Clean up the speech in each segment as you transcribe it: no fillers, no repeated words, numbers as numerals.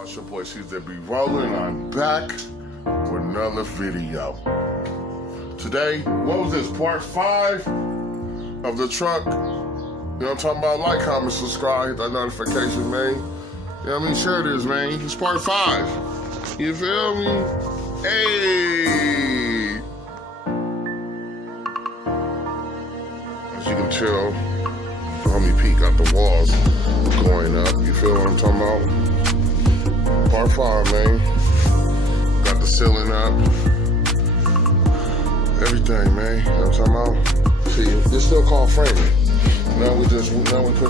y'all? It's your boy Ceejayberollin. I'm back with another video. Today, what was this? Part 5 of the truck. You know what I'm talking about? Like, comment, subscribe, hit that notification, man. You know what I mean? Share this, man. It's part 5. You feel me? Hey! As you can tell, homie Pete got the walls going up. You feel what I'm talking about? Part 5, man. Got the ceiling up. Everything, man. You know what I'm talking about? See, it's still called framing. Now we putting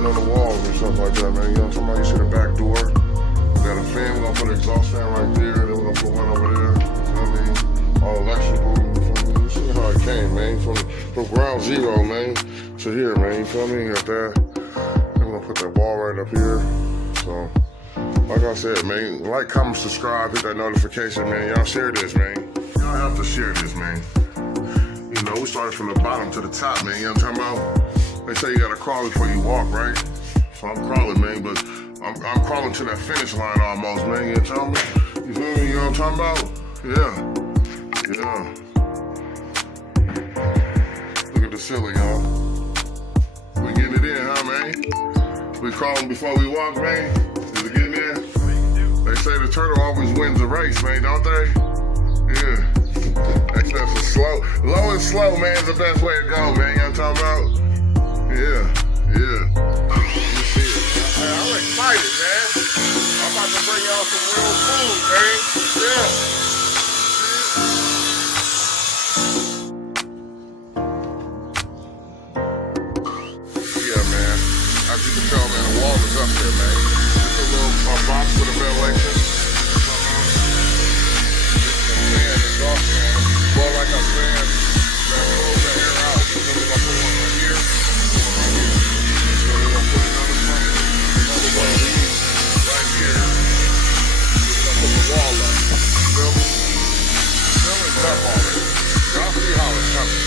on the walls and stuff like that, man. You know what I'm talking about? You see the back door. We got a fan. We're gonna put an exhaust fan right there. Then we're gonna put one over there. You know what I mean? All electrical. You feel me? You see how it came, man. From ground zero, man, to here, man. You feel me? You got that. Then we're gonna put that wall right up here. So, like I said, man, like, comment, subscribe, hit that notification, man. Y'all share this, man. Y'all have to share this, man. You know, we started from the bottom to the top, man. You know what I'm talking about? They say you gotta crawl before you walk, right? So I'm crawling, man, but I'm crawling to that finish line almost, man. You know what I'm talking about? You feel me? You know what I'm talking about? Yeah. Look at the ceiling, y'all. We getting it in, huh, man? We crawling before we walk, man. Is it getting in? They say the turtle always wins the race, man, don't they? Yeah. That's a slow, low and slow, man, is the best way to go, man. You know what I'm talking about? Yeah. You see it. I'm excited, man. I'm about to bring y'all some real food, man. Yeah. Yeah, man. As you can tell, man, the wall is up there, man. Just a little box with a ventilation. Well, like I said, pull the hair out. So we're gonna put one right here, one right here. So we're gonna put another one right here. We're gonna put the wall up. Feel me? Ceiling's up already. Y'all see how it's coming.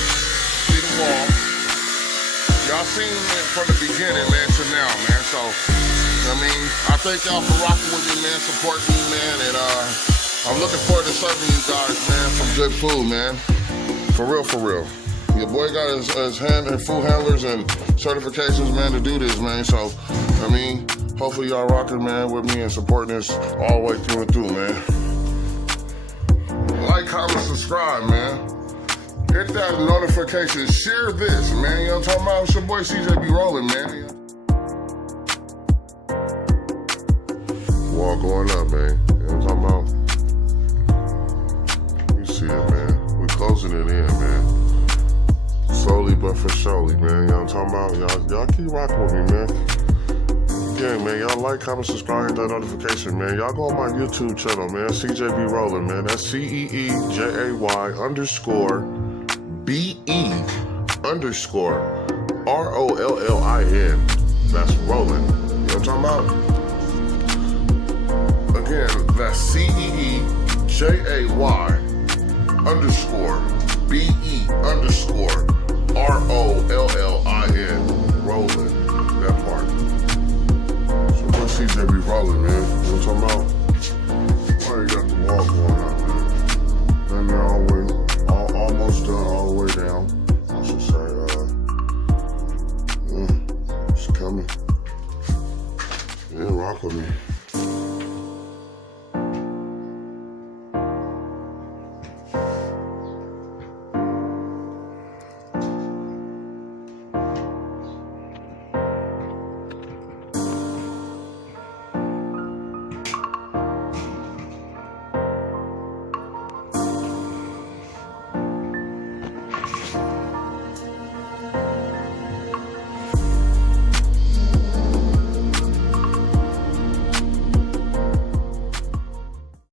See the wall. Y'all seen it from the beginning, man, to now, man. So, I mean, I thank y'all for rocking with me, man, supporting me, man, and I'm looking forward to serving you guys, man, some good food, man. For real. Your boy got his hand and food handlers and certifications, man, to do this, man. So, I mean, hopefully y'all rocking, man, with me and supporting this all the way through and through, man. Like, comment, subscribe, man. Hit that notification. Share this, man. You know what I'm talking about? It's your boy Ceejayberollin, man. Wall going up, man. You know what I'm talking about? See it, man. We're closing it in, man. Slowly but for surely, man. You know what I'm talking about? Y'all keep rocking with me, man. Again, man, y'all like, comment, subscribe, hit that notification, man. Y'all go on my YouTube channel, man. Ceejayberollin, man. That's CEEJAY_BE_ROLLIN. That's rolling. You know what I'm talking about? Again, that's CEEJAY_BE_ROLLIN. Rolling. That part. So what's Ceejayberollin, man?